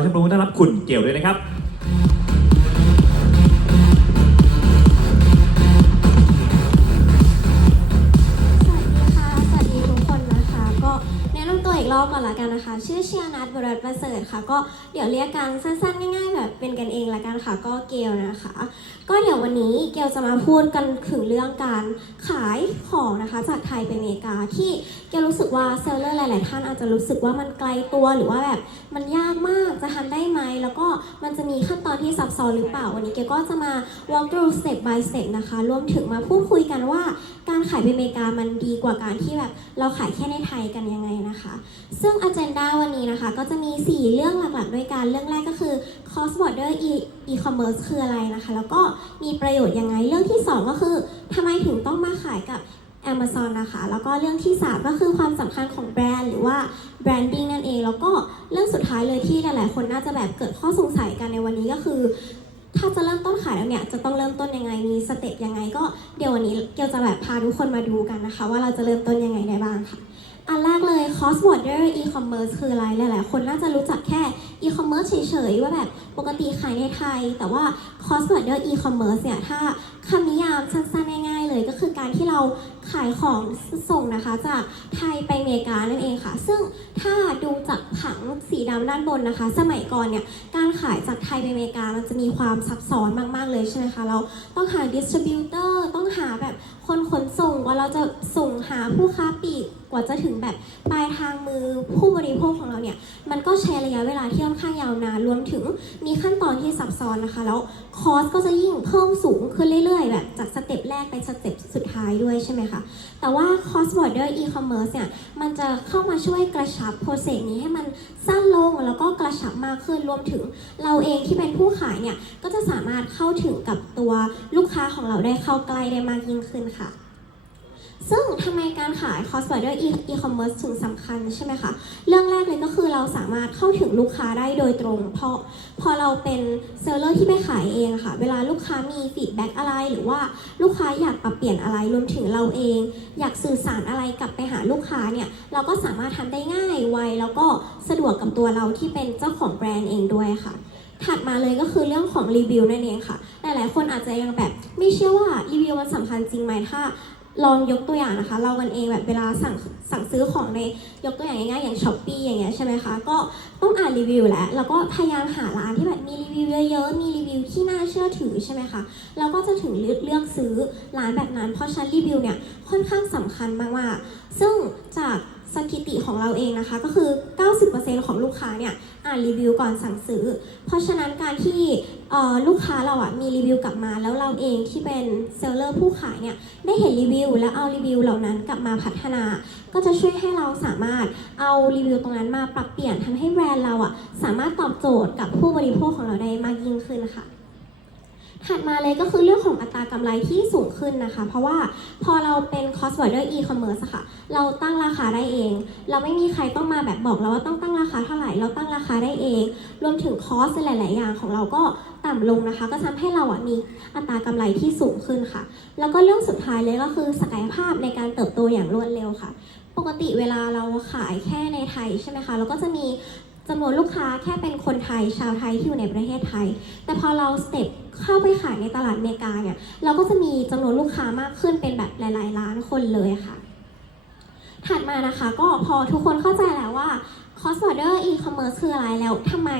เชิญปรมต้อนรับคุณเกี่ยวด้วยนะครับสวัสดีค่ะสวัสดีทุกคนนะคะก็แนะนำตัวอีกรอบก่อนละกันนะคะ ชื่อเชียร์นัทบรัตประเสริฐค่ะ ก็เดี๋ยวเรียกกันสั้นๆ ง่ายๆ แบบ เป็นกันเองละกันค่ะ ก็เกลนะคะ ก็เดี๋ยววันนี้เกลจะมาพูดกันถึงเรื่องการขายของนะคะ จากไทยไปอเมริกาที่เกลรู้สึกว่าเซลเลอร์หลาย ๆ ท่านอาจจะรู้สึกว่ามันไกลตัวหรือว่าแบบมันยากมากจะทำได้ไหมแล้วก็มันจะมีขั้นตอนที่ซับซ้อนหรือเปล่า วันนี้เกลก็จะมา walk through step by step นะคะรวมถึงมาพูดคุยกันว่าการขายไปอเมริกามันดีกว่าการที่แบบเราขายแค่ในไทยกันยังไงนะคะ ซึ่ง agenda วันนี้นะคะ ก็จะมี 4 เรื่องหลัก ๆ ด้วยกัน เรื่องแรกก็คือ cross border e- e-commerce คืออะไรนะคะ แล้วก็มีประโยชน์ยังไง เรื่องที่ 2 ก็คือทำไมถึงต้องมาขายกับ Amazon นะคะ แล้วก็เรื่องที่ 3 ก็คือความสำคัญของแบรนด์ หรือว่า branding นั่นเอง แล้วก็เรื่องสุดท้ายเลยที่หลาย ๆ คนน่าจะแบบเกิดข้อสงสัยกันในวันนี้ก็คือ ถ้าจะเริ่มต้นขายแล้วเนี่ย จะต้องเริ่มต้นยังไง มีสเต็ปยังไง ก็เดี๋ยววันนี้เกียวจะแบบพาทุกคนมาดูกันนะคะ ว่าเราจะเริ่มต้นยังไงได้บ้างค่ะ อันแรกเลย cross border e-commerce คืออะไรหลายๆ คนน่าจะรู้จักแค่ e-commerce เฉยๆ ว่าแบบปกติขายในไทย แต่ว่า cross border e-commerce เนี่ย ถ้าคำนิยามสั้นๆ ง่ายๆ เลยก็คือการที่เราขายของส่งนะคะจากไทยไปอเมริกานั่นเองค่ะ ซึ่งถ้าดูจากผังสีดำด้านบนนะคะ สมัยก่อนเนี่ยการขายจากไทยไปอเมริกามันจะมีความซับซ้อนมาก ๆ เลยใช่ไหมคะเราต้องหาดิสติบิวเตอร์ต้องหาแบบคนขนส่งว่าเราจะส่งหาผู้ค้าปลีกกว่าจะถึงแบบปลายทางมือผู้บริโภคของเราเนี่ยมันก็ใช้ระยะเวลาที่ค่อนข้างยาวนานรวมถึงมีขั้นตอนที่ซับซ้อนนะคะ แล้วคอสก็จะยิ่งเพิ่มสูงขึ้นเรื่อยๆ แบบจากสเต็ปแรกไปสเต็ปสุดท้ายด้วยใช่ไหมคะแต่ว่า cross border e-commerce เนี่ย มันจะเข้ามาช่วยกระชับโปรเซสนี้ให้มันสั้นลงแล้วก็กระชับมากขึ้นรวมถึง เราเองที่เป็นผู้ขายเนี่ย ก็จะสามารถเข้าถึงกับตัวลูกค้าของเราได้เข้าใกล้ได้มากยิ่งขึ้นค่ะ ซึ่งทำไมการขาย cross border e commerce ถึงสำคัญใช่ไหมคะ เรื่องแรกเลยก็คือเราสามารถเข้าถึงลูกค้าได้โดยตรง เพราะพอเราเป็นเซลเลอร์ที่ไปขายเองค่ะ เวลาลูกค้ามีฟีดแบ็กอะไร หรือว่าลูกค้าอยากปรับเปลี่ยนอะไรรวมถึงเราเอง อยากสื่อสารอะไรกลับไปหาลูกค้าเนี่ย เราก็สามารถทำได้ง่ายไวแล้วก็สะดวกกับตัวเราที่เป็นเจ้าของแบรนด์เองด้วยค่ะถัดมาเลยก็คือเรื่องของรีวิวนั่นเองค่ะ หลายๆ คนอาจจะยังแบบไม่เชื่อว่ารีวิวมันสำคัญจริงไหมถ้า ลองยกตัวอย่างนะคะ เรากันเองแบบเวลาสั่งสั่งซื้อของในยกตัวอย่างง่ายๆอย่างช้อปปีอย่างเงี้ยใช่ไหมคะก็ต้องอ่านรีวิวแหละแล้วก็พยายามหาร้านที่แบบมีรีวิวเยอะๆมีรีวิวที่น่าเชื่อถือใช่ไหมคะเราก็จะถึงเลือกเลือกซื้อร้านแบบนั้นเพราะฉะนันรีวิวเนี่ยค่อนข้างสำคัญมากๆซึ่งจาก สถิติของเราเองนะคะ ก็คือ 90%ของลูกค้าเนี่ยอ่านรีวิวก่อนสั่งซื้อ เพราะฉะนั้นการที่ลูกค้าเราอะมีรีวิวกลับมา แล้วเราเองที่เป็นเซลเลอร์ผู้ขายเนี่ยได้เห็นรีวิว แล้วเอารีวิวเหล่านั้นกลับมาพัฒนา ก็จะช่วยให้เราสามารถเอารีวิวตรงนั้นมาปรับเปลี่ยนทำให้แบรนด์เราอะสามารถตอบโจทย์กับผู้บริโภคของเราได้มากยิ่งขึ้นค่ะ ถัดมาเลยก็คือเรื่องของอัตรากำไรที่สูงขึ้นนะคะ เพราะว่าพอเราเป็น cross border e-commerce ค่ะ เราตั้งราคาได้เอง เราไม่มีใครต้องมาแบบบอกเราว่าต้องตั้งราคาเท่าไหร่ เราตั้งราคาได้เอง รวมถึงคอสหลาย ๆ อย่างของเราก็ต่ำลงนะคะ ก็ทำให้เราอะมีอัตรากำไรที่สูงขึ้นค่ะ แล้วก็เรื่องสุดท้ายเลยก็คือศักยภาพในการเติบโตอย่างรวดเร็วค่ะ ปกติเวลาเราขายแค่ในไทยใช่ไหมคะ เราก็จะมี จำนวนลูกค้าแค่เป็นคนไทยชาวไทยที่อยู่ในประเทศไทย แต่พอเราสเต็ปเข้าไปขายในตลาดอเมริกาเนี่ยเราก็จะมีจำนวนลูกค้ามากขึ้นเป็นแบบหลาย ๆ ล้านคนเลยค่ะ ถัดมานะคะก็พอทุกคนเข้าใจแล้วว่า cross border e-commerce คืออะไรแล้วทำไม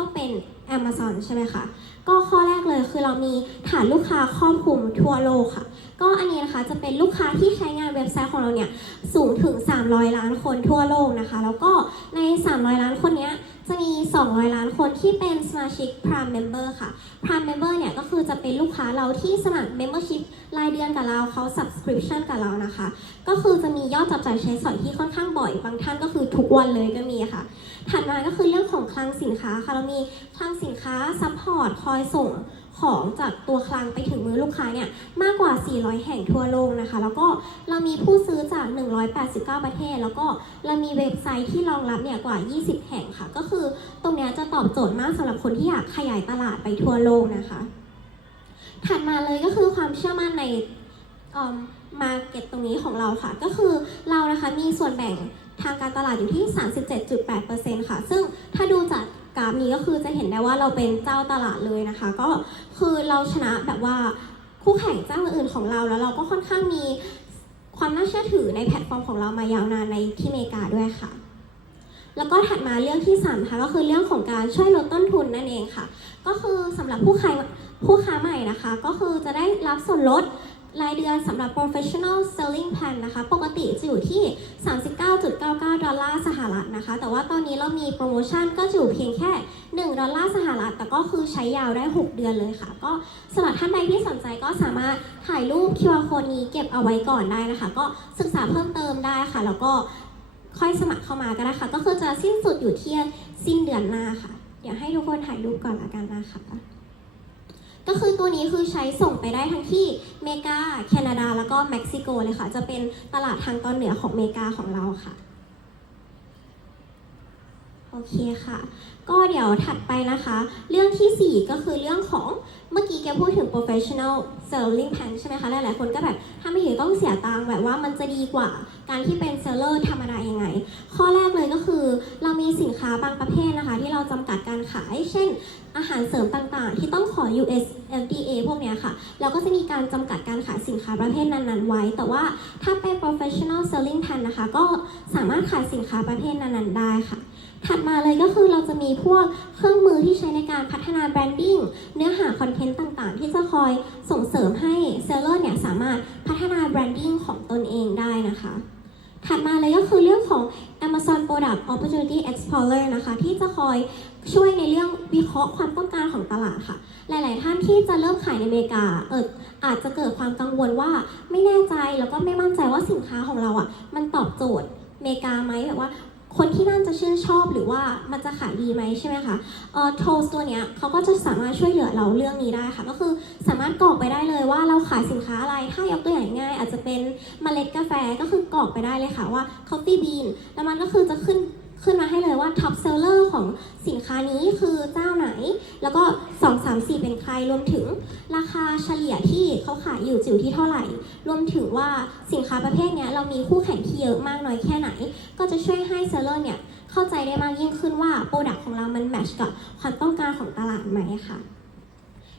ต้องเป็น Amazon ใช่ไหมคะก็ข้อแรกเลยคือเรามีฐานลูกค้าครอบคลุมทั่วโลกค่ะ ก็อันนี้นะคะจะเป็นลูกค้าที่ใช้งานเว็บไซต์ของเราเนี่ยสูงถึง 300 ล้านคนทั่วโลกนะคะ แล้วก็ใน 300 ล้านคนนี้จะมี 200 ล้านคนที่เป็นสมาชิก Prime Member ค่ะ Prime Member เนี่ยก็คือจะเป็นลูกค้าเราที่สมัคร Membership รายเดือนกับเราเขา Subscription กับเรานะคะ ก็คือจะมียอดจับจ่ายใช้สอยที่ค่อนข้างบ่อย บางท่านก็คือทุกวันเลยก็มีค่ะ ถัดมาก็คือเรื่องของคลังสินค้าค่ะ เรามีคลังสินค้าซัพพอร์ตคอยส่งของจากตัวคลังไปถึงมือลูกค้าเนี่ยมากกว่า 400 แห่งทั่วโลกนะคะ แล้วก็เรามีผู้ซื้อจาก 189 ประเทศ แล้วก็เรามีเว็บไซต์ที่รองรับเนี่ยกว่า 20 แห่งค่ะ ก็คือตรงนี้จะตอบโจทย์มากสำหรับคนที่อยากขยายตลาดไปทั่วโลกนะคะ ถัดมาเลยก็คือความเชื่อมั่นใน มาเก็ตตรงนี้ของเราค่ะ ก็คือเรานะคะมีส่วนแบ่งทางการตลาดอยู่ที่ 37.8%ค่ะ ซึ่งถ้าดูจากกราฟนี้ก็คือจะเห็นได้ว่าเราเป็นเจ้าตลาดเลยนะคะ ก็คือเราชนะแบบว่าคู่แข่งเจ้าอื่นของเราแล้วเราก็ค่อนข้างมีความน่าเชื่อถือในแพลตฟอร์มของเรามายาวนานในที่อเมริกาด้วยค่ะ แล้วก็ถัดมาเรื่องที่3ค่ะก็คือเรื่องของการช่วยลดต้นทุนนั่นเองค่ะ ก็คือสำหรับผู้ขายผู้ค้าใหม่นะคะ ก็คือจะได้รับส่วนลด รายเดือนสำหรับ professional selling plan นะคะ ปกติจะอยู่ที่ 39.99 ดอลลาร์สหรัฐนะคะ แต่ว่าตอนนี้เรามีโปรโมชั่นก็จะอยู่เพียงแค่ 1 ดอลลาร์สหรัฐ แต่ก็คือใช้ยาวได้ 6 เดือนเลยค่ะ ก็สำหรับท่านใดที่สนใจก็สามารถถ่ายรูป QR code นี้เก็บเอาไว้ก่อนได้นะคะ ก็ศึกษาเพิ่มเติมได้ค่ะ แล้วก็ค่อยสมัครเข้ามาก็ได้ค่ะ ก็คือจะสิ้นสุดอยู่ที่สิ้นเดือนหน้าค่ะ เดี๋ยวให้ทุกคนถ่ายรูปก่อนละกันนะคะ ก็คือตัวนี้คือใช้ส่งไปได้ทั้งที่เมกาแคนาดา แล้วก็เม็กซิโกเลยค่ะ จะเป็นตลาดทางตอนเหนือของเมกาของเราค่ะโอเคค่ะ ก็เดี๋ยวถัดไปนะคะ เรื่องทีสี่ 4 ก็คือเรื่องของเมื่อกี้แกพูดถึง professional selling plan ใช่ไหมคะ หลายๆคนก็แบบถ้าไม่ถึงต้องเสียตังค์แบบว่ามันจะดีกว่าการที่เป็น seller ธรรมดายังไง ข้อแรกเลย สินค้าบางประเภทนะคะ ที่เราจำกัดการขาย เช่น อาหารเสริมต่างๆ ที่ต้องขอ US FDA พวกเนี้ยค่ะ เราก็จะมีการจำกัดการขายสินค้าประเภทนั้นๆ ไว้ แต่ว่าถ้าเป็น professional selling plan นะคะ ก็สามารถขายสินค้าประเภทนั้นๆ ได้ค่ะ ถัดมาเลยก็คือเราจะมีพวกเครื่องมือที่ใช้ในการพัฒนาแบรนดิ้งเนื้อหาคอนเทนต์ต่างๆ ที่จะคอยส่งเสริมให้เซลเลอร์เนี่ยสามารถพัฒนาแบรนดิ้งของตนเองได้นะคะ ถัดมาเลยก็คือเรื่องของ Amazon Product Opportunity Explorer นะคะ ที่จะคอยช่วยในเรื่องวิเคราะห์ความต้องการของตลาดค่ะ หลาย ๆ ท่านที่จะเริ่มขายในอเมริกาเอออาจจะเกิดความกังวลว่าไม่แน่ใจแล้วก็ไม่มั่นใจว่าสินค้าของเราอะมันตอบโจทย์อเมริกาไหมแบบว่า คนที่นั่นจะชื่นชอบหรือว่ามันจะขายดีไหมใช่ไหมคะเอ่อโทสตัวเนี้ยเขาก็จะสามารถช่วยเหลือเราเรื่องนี้ได้ค่ะ ก็คือสามารถกรอกไปได้เลยว่าเราขายสินค้าอะไร ถ้ายกตัวอย่างง่าย อาจจะเป็นเมล็ดกาแฟก็คือกรอกไปได้เลยค่ะว่า coffee bean แล้วมันก็คือจะขึ้น ขึ้นมาให้เลยว่าท็อปเซลเลอร์ของสินค้านี้คือเจ้าไหน แล้วก็ 2 3 4 เป็นใครรวมถึงราคาเฉลี่ยที่เขาขายอยู่จิ๋วที่เท่าไหร่ รวมถึงว่าสินค้าประเภทนี้เรามีคู่แข่งที่เยอะมากน้อยแค่ไหน ก็จะช่วยให้เซลเลอร์เนี่ยเข้าใจได้มากยิ่งขึ้นว่าโปรดักต์ของเรามันแมชกับความต้องการของตลาดไหมค่ะ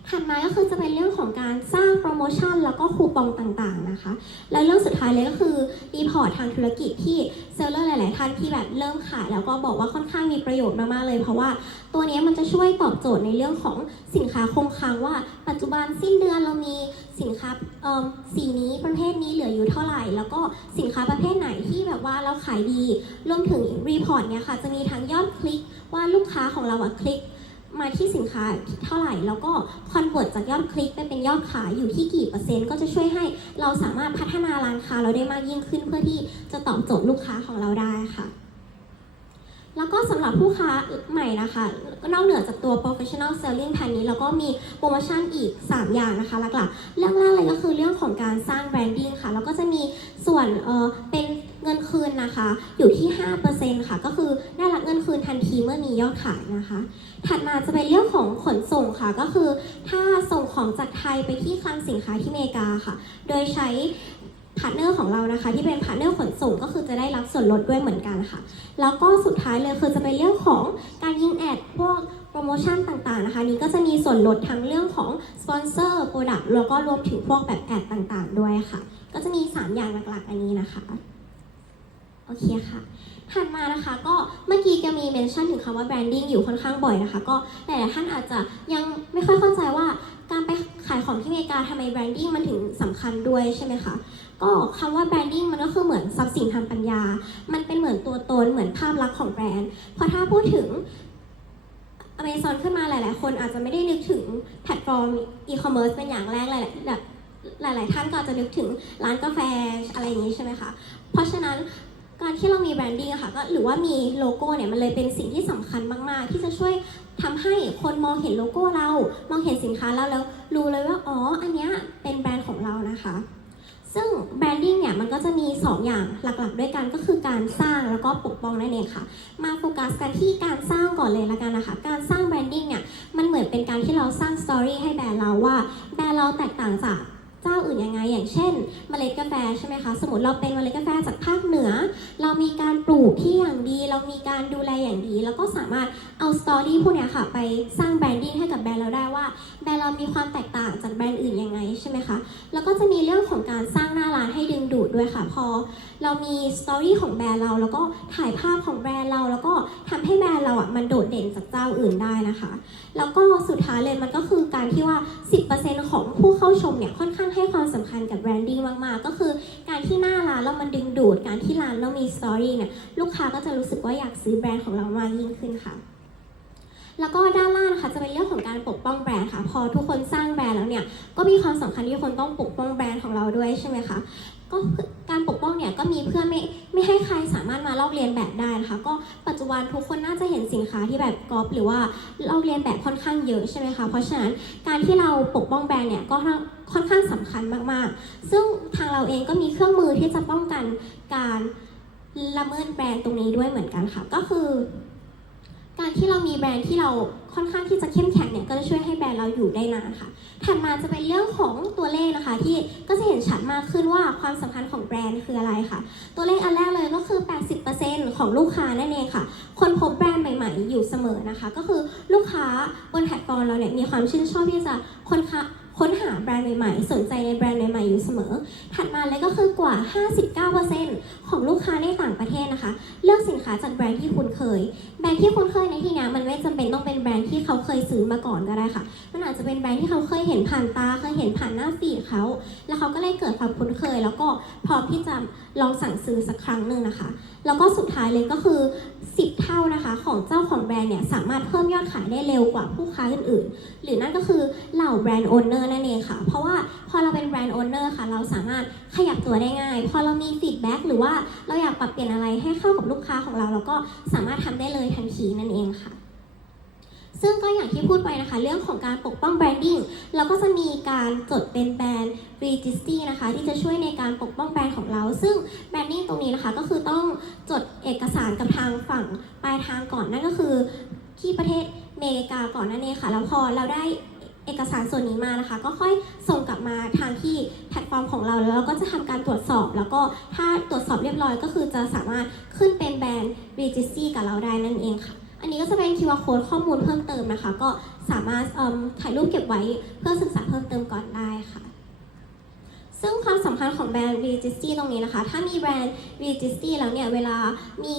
ถัดมาก็คือจะเป็นเรื่องของการสร้างโปรโมชั่นแล้วก็คูปองต่างๆนะคะ แล้วเรื่องสุดท้ายเลยก็คือรีพอร์ตทางธุรกิจที่เซลเลอร์หลาย ๆ ท่านที่แบบเริ่มขายแล้วก็บอกว่าค่อนข้างมีประโยชน์มากๆเลย เพราะว่าตัวนี้มันจะช่วยตอบโจทย์ในเรื่องของสินค้าคงค้างว่า ปัจจุบันสิ้นเดือนเรามีสินค้าเอ่อสีนี้ประเภทนี้เหลืออยู่เท่าไหร่ แล้วก็สินค้าประเภทไหนที่แบบว่าเราขายดีรวมถึงรีพอร์ตเนี่ยค่ะจะมีทั้งยอดคลิกว่าลูกค้าของเราอะคลิก มาที่สินค้าเท่าไหร่ แล้วก็คอนเวิร์ตจากยอดคลิกไปเป็นยอดขายอยู่ที่กี่เปอร์เซ็นต์ ก็จะช่วยให้เราสามารถพัฒนาร้านค้าเราได้มากยิ่งขึ้น เพื่อที่จะตอบโจทย์ลูกค้าของเราได้ค่ะ แล้วก็สำหรับผู้ค้าใหม่นะคะนอกเหนือจากตัว professional selling plan นี้เราก็มีโปรโมชั่นอีก 3 อย่างนะคะหลักๆ เรื่องแรกเลยก็คือเรื่องของการสร้าง branding ค่ะ แล้วก็จะมีส่วนเออเป็นเงินคืนนะคะ อยู่ที่ 5%ค่ะ ก็คือ ทันทีเมื่อมียอดขายนะคะ ถัดมาจะเป็นเรื่องของขนส่งค่ะ ก็คือถ้าส่งของจากไทยไปที่คลังสินค้าที่อเมริกาค่ะ โดยใช้พาร์ทเนอร์ของเรานะคะ ที่เป็นพาร์ทเนอร์ขนส่งก็คือจะได้รับส่วนลดด้วยเหมือนกันค่ะ แล้วก็สุดท้ายเลยคือจะเป็นเรื่องของการยิงแอดพวกโปรโมชั่นต่างๆนะคะนี้ก็จะมีส่วนลดทั้งเรื่องของสปอนเซอร์โปรดักต์แล้วก็รวมถึงพวกแบบแอดต่างๆ ด้วยค่ะ ก็จะมี 3 อย่างหลักๆ อันนี้นะคะ โอเคค่ะ ถัดมานะคะก็เมื่อกี้จะมีเมนชั่นถึงคำว่า branding อยู่ค่อนข้างบ่อยนะคะ ก็หลายๆท่านอาจจะยังไม่ค่อยเข้าใจว่าการไปขายของที่อเมริกาทำไม branding มันถึงสำคัญด้วยใช่ไหมคะก็คำว่า branding มันก็คือเหมือนทรัพย์สินทางปัญญา มันเป็นเหมือนตัวตนเหมือนภาพลักษณ์ของแบรนด์เพราะถ้าพูดถึง Amazon ขึ้นมาหลาย ๆ คนอาจจะไม่ได้นึกถึงแพลตฟอร์มอีคอมเมิร์ซเป็นอย่างแรกหลายๆแบบหลาย ๆ ท่านก็อาจจะนึกถึงร้านกาแฟอะไรอย่างนี้ใช่ไหมคะ เพราะฉะนั้น การที่เรามีแบรนดิ้งค่ะก็หรือว่ามีโลโก้เนี่ยมันเลยเป็นสิ่งที่สำคัญมากๆ ที่จะช่วยทำให้คนมองเห็นโลโก้เรา มองเห็นสินค้าเราแล้วรู้เลยว่าอ๋ออันเนี้ยเป็นแบรนด์ของเรานะคะ ซึ่งแบรนดิ้งเนี่ยมันก็จะมี 2 อย่างหลักๆ ด้วยกันก็คือการสร้างแล้วก็ปกป้องนั่นเองค่ะ มาโฟกัสกันที่การสร้างก่อนเลยละกันนะคะ การสร้างแบรนดิ้งเนี่ยมันเหมือนเป็นการที่เราสร้างสตอรี่ให้แบรนด์เราว่าแบรนด์เราแตกต่างจาก เจ้าอื่นยังไง อย่างเช่น เมล็ดกาแฟใช่ไหมคะ สมมติเราเป็นเมล็ดกาแฟจากภาคเหนือ เรามีการปลูกที่อย่างดี เรามีการดูแลอย่างดี แล้วก็สามารถเอาสตอรี่พวกนี้ค่ะไปสร้างแบรนดิ้งให้กับแบรนด์เราได้ว่า แบรนด์เรามีความแตกต่างจากแบรนด์อื่นยังไงใช่ไหมคะ แล้วก็จะมีเรื่องของการสร้างหน้าร้านให้ดึงดูดด้วยค่ะ พอเรามีสตอรี่ของแบรนด์เรา แล้วก็ถ่ายภาพของแบรนด์เรา แล้วก็ทำให้แบรนด์เราอะมันโดดเด่นจากเจ้าอื่นได้นะคะ แล้วก็สุดท้ายเลยมันก็คือการที่ว่า 10%ของผู้เข้าชมเนี่ยค่อนข้างให้ความสำคัญกับแบรนดิ้งมาก ๆ ก็คือการที่หน้าร้านแล้วมันดึงดูด การที่ร้านเรามีสตอรี่เนี่ยลูกค้าก็จะรู้สึกว่าอยากซื้อแบรนด์ของเรามากยิ่งขึ้นค่ะ แล้วก็ด้านล่างนะคะจะเป็นเรื่องของการปกป้องแบรนด์ค่ะ พอทุกคนสร้างแบรนด์แล้วเนี่ยก็มีความสำคัญที่คนต้องปกป้องแบรนด์ของเราด้วยใช่ไหมคะ ก็การปกป้องเนี่ยก็มีเพื่อไม่ไม่ให้ใครสามารถมาลอกเลียนแบบได้นะคะ ก็ปัจจุบันทุกคนน่าจะเห็นสินค้าที่แบบก๊อปหรือว่าลอกเลียนแบบค่อนข้างเยอะใช่ไหมคะเพราะฉะนั้นการที่เราปกป้องแบรนด์เนี่ยก็ค่อนข้างสำคัญมากๆ ซึ่งทางเราเองก็มีเครื่องมือที่จะป้องกันการละเมิดแบรนด์ตรงนี้ด้วยเหมือนกันค่ะก็คือ การที่เรามีแบรนด์ที่เราค่อนข้างที่จะเข้มแข็งเนี่ยก็จะช่วยให้แบรนด์เราอยู่ได้นานค่ะ ถัดมาจะเป็นเรื่องของตัวเลขนะคะ ที่ก็จะเห็นชัดมากขึ้นว่าความสำคัญของแบรนด์คืออะไรค่ะ ตัวเลขอันแรกเลยก็คือ 80%ของลูกค้านั่นเองค่ะ คนพบแบรนด์ใหม่ ๆ อยู่เสมอนะคะ ก็คือลูกค้าบนแพลตฟอร์มเราเนี่ยมีความชื่นชอบที่จะค้นค้า ค้นหาแบรนด์ใหม่ๆ สนใจในแบรนด์ใหม่ๆ อยู่เสมอ ถัดมาเลยก็คือกว่า 59%ของลูกค้าในต่างประเทศนะคะ เลือกสินค้าจากแบรนด์ที่คุ้นเคย แบรนด์ที่คุ้นเคยในที่นี้มันไม่จำเป็นต้องเป็นแบรนด์ที่เขาเคยซื้อมาก่อนก็ได้ค่ะ มันอาจจะเป็นแบรนด์ที่เขาเคยเห็นผ่านตา เคยเห็นผ่านหน้าฟีดเขา แล้วเขาก็เลยเกิดความคุ้นเคย แล้วก็พร้อมที่จะลองสั่งซื้อสักครั้งหนึ่งนะคะ แล้วก็สุดท้ายเลยก็คือ 10 เท่านะคะของเจ้าของแบรนด์เนี่ยสามารถเพิ่มยอดขายได้เร็วกว่าผู้ค้าอื่นๆ หรือนั่นก็คือเหล่าแบรนด์โอนเนอร์นั่นเองค่ะ เพราะว่าพอเราเป็นแบรนด์โอนเนอร์ค่ะ เราสามารถขยับตัวได้ง่าย พอเรามีฟีดแบ็กหรือว่าเราอยากปรับเปลี่ยนอะไรให้เข้ากับลูกค้าของเรา เราก็สามารถทำได้เลยทันทีนั่นเองค่ะซึ่งก็อย่างที่พูดไปนะคะ เรื่องของการปกป้องแบรนดิ้งเราก็จะมีการจดเป็นแบรนด์ registry นะคะ ที่จะช่วยในการปกป้องแบรนด์ของเรา ซึ่งแบรนดิ้งตรงนี้นะคะก็คือต้องจดเอกสารกับทางฝั่งปลายทางก่อนนั่นก็คือที่ประเทศเมริกาก่อนนั่นเองค่ะ แล้วพอเราได้ เอกสารส่วนนี้มานะคะ ก็ค่อยส่งกลับมาทางที่แพลตฟอร์มของเราแล้วเราก็จะทำการตรวจสอบ แล้วก็ถ้าตรวจสอบเรียบร้อยก็คือจะสามารถขึ้นเป็นแบรนด์ registry กับเราได้นั่นเองค่ะ อันนี้ก็จะเป็น QR code ข้อมูลเพิ่มเติมนะคะ ก็สามารถถ่ายรูปเก็บไว้เพื่อศึกษาเพิ่มเติมก่อนได้ค่ะซึ่งความสำคัญของแบรนด์ Registry ตรงนี้นะคะ ถ้ามีแบรนด์ Registry แล้วเนี่ย เวลามี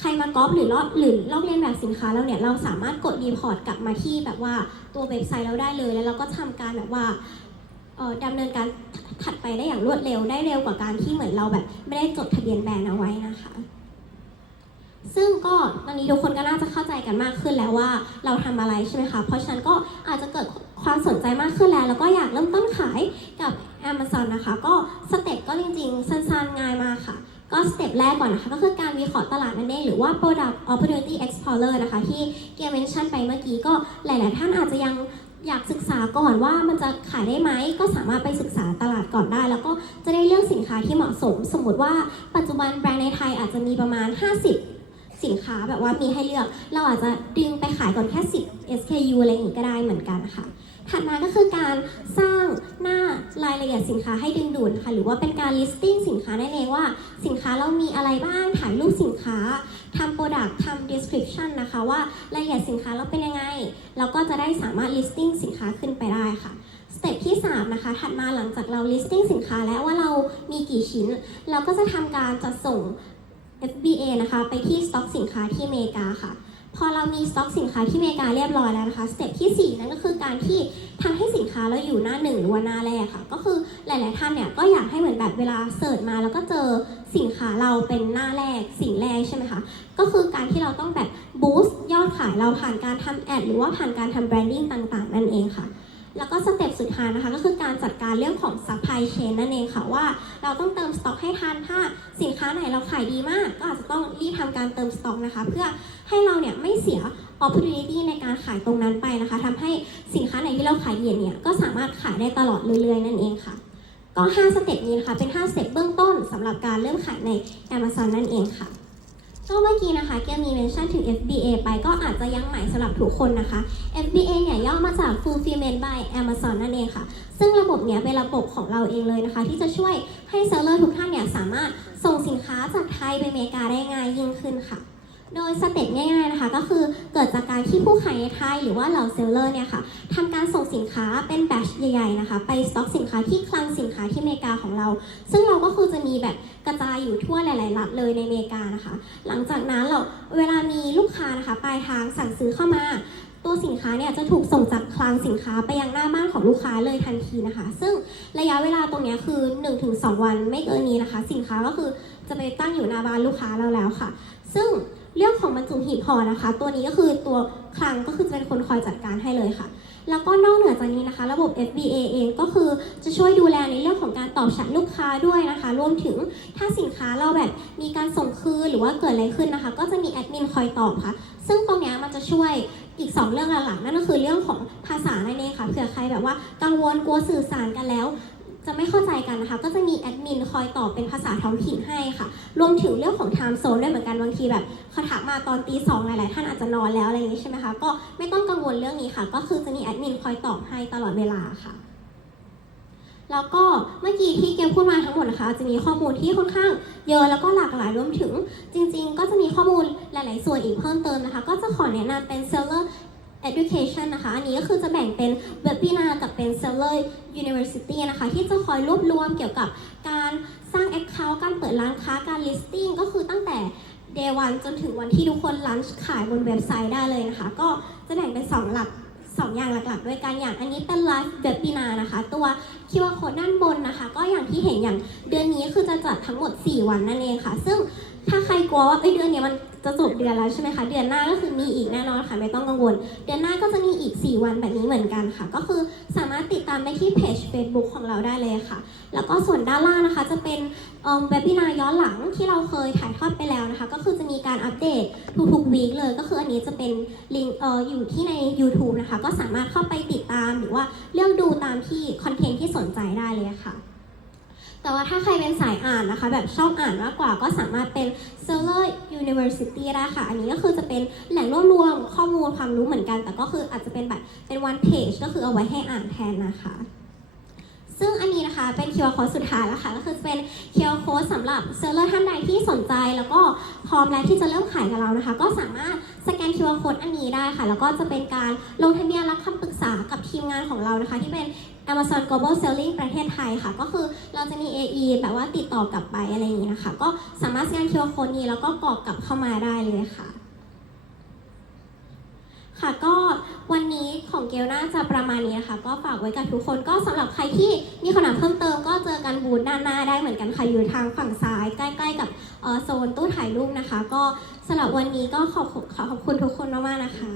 ใครมาก๊อปหรือลอกหรือลอกเลียนแบบสินค้าเราเนี่ยเราสามารถกดรีพอร์ตกลับมาที่แบบว่าตัวเว็บไซต์เราได้เลย แล้วเราก็ทำการแบบว่าเอ่อดำเนินการถัดไปได้อย่างรวดเร็วได้เร็วกว่าการที่เหมือนเราแบบไม่ได้จดทะเบียนแบรนด์เอาไว้นะคะ ซึ่งก็ตอนนี้ทุกคนก็น่าจะเข้าใจกันมากขึ้นแล้วว่าเราทำอะไรใช่ไหมคะเพราะฉะนั้นก็อาจจะเกิดความสนใจมากขึ้นแล้ว แล้วก็อยากเริ่มต้นขายกับ Amazon นะคะ ก็สเต็ปก็จริงๆ สั้นๆง่ายมากค่ะ ก็สเต็ปแรกก่อนนะคะก็คือการวิเคราะห์ตลาดนั่นเองหรือว่า Product Opportunity Explorer นะคะที่เกียร์เมนชั่นไปเมื่อกี้ก็หลาย ๆ ท่านอาจจะยังอยากศึกษาก่อนว่ามันจะขายได้ไหมก็สามารถไปศึกษาตลาดก่อนได้ แล้วก็จะได้เลือกสินค้าที่เหมาะสม สมมติว่าปัจจุบันแบรนด์ในไทยอาจจะมีประมาณ 50 สินค้าแบบว่ามีให้เลือก เราอาจจะดึงไปขายก่อนแค่ 10 SKU อะไรอย่างนี้ก็ได้เหมือนกันค่ะ ถัดมาก็คือการสร้างหน้ารายละเอียดสินค้าให้ดึงดูดค่ะหรือว่าเป็นการ listing สินค้านั่นเองว่า สินค้าเรามีอะไรบ้างถ่ายรูปสินค้าทำ product ทำ description นะคะว่ารายละเอียดสินค้าเราเป็นยังไง เราก็จะได้สามารถ listing สินค้าขึ้นไปได้ค่ะสเต็ปที่ 3 นะคะ ถัดมาหลังจากเรา listing สินค้าแล้วว่าเรามีกี่ชิ้น เราก็จะทำการจัดส่ง FBA นะคะ ไปที่สต็อกสินค้าที่อเมริกาค่ะ พอเรามีสต็อกสินค้าที่อเมริกาเรียบร้อยแล้วนะคะสเต็ปที่ 4 นั่นก็คือการที่ทำให้สินค้าเราอยู่หน้าหนึ่งหรือว่าหน้าแรกค่ะ ก็คือหลาย ๆ ท่านเนี่ยก็อยากให้เหมือนแบบเวลาเสิร์ชมาแล้วก็เจอสินค้าเราเป็นหน้าแรกสิ่งแรกใช่ไหมคะก็คือการที่เราต้องแบบบูสต์ยอดขายเราผ่านการทำแอดหรือว่าผ่านการทำแบรนดิ้งต่าง ๆ นั่นเองค่ะ แล้วก็สเต็ปสุดท้ายนะคะก็คือการจัดการเรื่องของ supply chain นั่นเองค่ะว่า เราต้องเติมสต็อกให้ทันถ้าสินค้าไหนเราขายดีมาก ก็อาจจะต้องรีบทำการเติมสต็อกนะคะ เพื่อให้เราเนี่ยไม่เสีย opportunity ในการขายตรงนั้นไปนะคะทำให้สินค้าไหนที่เราขายเย็นเนี่ยก็สามารถขายได้ตลอดเรื่อยๆ นั่นเองค่ะ ก็ 5 สเต็ปนี้นะคะเป็น 5 สเต็ปเบื้องต้นสำหรับการเริ่มขายใน Amazon นั่นเองค่ะ ก็เมื่อกี้นะคะเกียมีเมนชั่นถึง FBA ไปก็อาจจะยังใหม่สำหรับทุกคนนะคะ FBA เนี่ยย่อมาจาก Fulfillment by Amazon นั่นเองค่ะ ซึ่งระบบเนี้ยเป็นระบบของเราเองเลยนะคะ ที่จะช่วยให้เซลเลอร์ทุกท่านเนี่ยสามารถส่งสินค้าจากไทยไปอเมริกาได้ง่ายยิ่งขึ้นค่ะ โดยสเต็ปง่ายๆนะคะก็คือเกิดจากการที่ผู้ขายในไทยหรือว่าเหล่าเซลเลอร์เนี่ยค่ะทำการส่งสินค้าเป็นแบชใหญ่ๆนะคะ ไปสต็อกสินค้าที่คลังสินค้าที่อเมริกาของเรา ซึ่งเราก็คือจะมีแบบกระจายอยู่ทั่วหลายๆรัฐเลยในอเมริกานะคะ หลังจากนั้นเราเวลามีลูกค้านะคะปลายทางสั่งซื้อเข้ามา ตัวสินค้าเนี่ยจะถูกส่งจากคลังสินค้าไปยังหน้าบ้านของลูกค้าเลยทันทีนะคะ ซึ่งระยะเวลาตรงนี้คือ 1-2 วันไม่เกินนี้นะคะ สินค้าก็คือจะไปตั้งอยู่หน้าบ้านลูกค้าเราแล้วค่ะ ซึ่ง เรื่องของบรรจุหีบห่อนะคะ ตัวนี้ก็คือตัวคลังก็คือจะเป็นคนคอยจัดการให้เลยค่ะ แล้วก็นอกเหนือจากนี้นะคะ ระบบ FBA เองก็คือจะช่วยดูแลในเรื่องของการตอบแชทลูกค้าด้วยนะคะ รวมถึงถ้าสินค้าเราแบบมีการส่งคืนหรือว่าเกิดอะไรขึ้นนะคะ ก็จะมีแอดมินคอยตอบค่ะ ซึ่งตรงนี้มันจะช่วยอีก 2 เรื่องหลักๆนั่นก็คือเรื่องของภาษานั่นเองค่ะเผื่อใครแบบว่ากังวลกลัวสื่อสารกันแล้ว จะไม่เข้าใจกันนะคะ ก็จะมีแอดมินคอยตอบเป็นภาษาท้องถิ่นให้ค่ะ รวมถึงเรื่องของ time zone ด้วยเหมือนกันบางทีแบบเขาถามมาตอนตีสองหลายๆท่านอาจจะนอนแล้วอะไรอย่างนี้ใช่ไหมคะ ก็ไม่ต้องกังวลเรื่องนี้ค่ะ ก็คือจะมีแอดมินคอยตอบให้ตลอดเวลาค่ะ แล้วก็เมื่อกี้ที่เกลพูดมาทั้งหมดนะคะ จะมีข้อมูลที่ค่อนข้างเยอะแล้วก็หลากหลายรวมถึง จริง ๆ ก็จะมีข้อมูลหลาย ๆ ส่วนอีกเพิ่มเติมนะคะ ก็จะขอแนะนำเป็น seller education นะคะ อันนี้ก็คือจะแบ่งเป็น webinar กับเป็น seller university นะคะ ที่จะคอยรวบรวมเกี่ยวกับการสร้าง account การเปิดร้านค้าการ listing ก็คือตั้งแต่ day one จนถึงวันที่ทุกคนลันช์ขายบนเว็บไซต์ได้เลยนะคะ ก็จะแบ่งเป็น 2 หลัก2อย่างหลักๆ ด้วยกันอย่างอันนี้เป็น live webinar นะคะ ตัว QR code ด้านบนนะคะ ก็อย่างที่เห็นอย่างเดือนนี้คือจะจัดทั้งหมด 4 วันนั่นเองค่ะ ซึ่ง ถ้าใครกลัวว่าเอ้เดือนนี้มันจะจบเดือนแล้วใช่ไหมคะ เดือนหน้าก็คือมีอีกแน่นอนค่ะ ไม่ต้องกังวล เดือนหน้าก็จะมีอีก 4 วันแบบนี้เหมือนกันค่ะ ก็คือสามารถติดตามได้ที่เพจ Facebook ของเราได้เลยค่ะ แล้วก็ส่วนด้านล่างนะคะจะเป็นเว็บบินาย้อนหลังที่เราเคยถ่ายทอดไปแล้วนะคะ ก็คือจะมีการอัปเดตทุกๆวีคเลย ก็คืออันนี้จะเป็นลิงก์เอ่ออยู่ที่ใน YouTube นะคะ ก็สามารถเข้าไปติดตามหรือว่าเลือกดูตามที่คอนเทนต์ที่สนใจได้เลยค่ะ แต่ว่าถ้าใครเป็นสายอ่านนะคะ แบบชอบอ่านมากกว่าก็สามารถเป็น Seller University ได้ค่ะ อันนี้ก็คือจะเป็นแหล่งรวบรวมข้อมูลความรู้เหมือนกัน แต่ก็คืออาจจะเป็นแบบเป็น one page ก็คือเอาไว้ให้อ่านแทนนะคะ ซึ่งอันนี้นะคะเป็น QR code สุดท้ายแล้วค่ะก็คือจะเป็น QR code สำหรับเซลเลอร์ท่านใดที่สนใจ แล้วก็พร้อมแล้วที่จะเริ่มขายกับเรานะคะ ก็สามารถสแกน QR code อันนี้ได้ค่ะ แล้วก็จะเป็นการลงทะเบียนรับคำปรึกษากับทีมงานของเรานะคะ ที่เป็น Amazon Global Selling ประเทศไทยค่ะ ก็คือเราจะมี AE แบบว่าติดต่อกลับไปอะไรอย่างนี้นะคะ ก็สามารถสแกน QR code นี้แล้วก็กรอกกลับเข้ามาได้เลยค่ะ ค่ะก็วันนี้ของเกลน่าจะประมาณนี้นะคะก็ฝากไว้กับทุกคนก็สำหรับใครที่มีคำถามเพิ่มเติมก็เจอกันบูธด้านหน้าได้เหมือนกันค่ะอยู่ทางฝั่งซ้ายใกล้ๆกับโซนตู้ถ่ายรูปนะคะ ก็สำหรับวันนี้ก็ขอบขอขอบคุณทุกคนมากๆนะคะ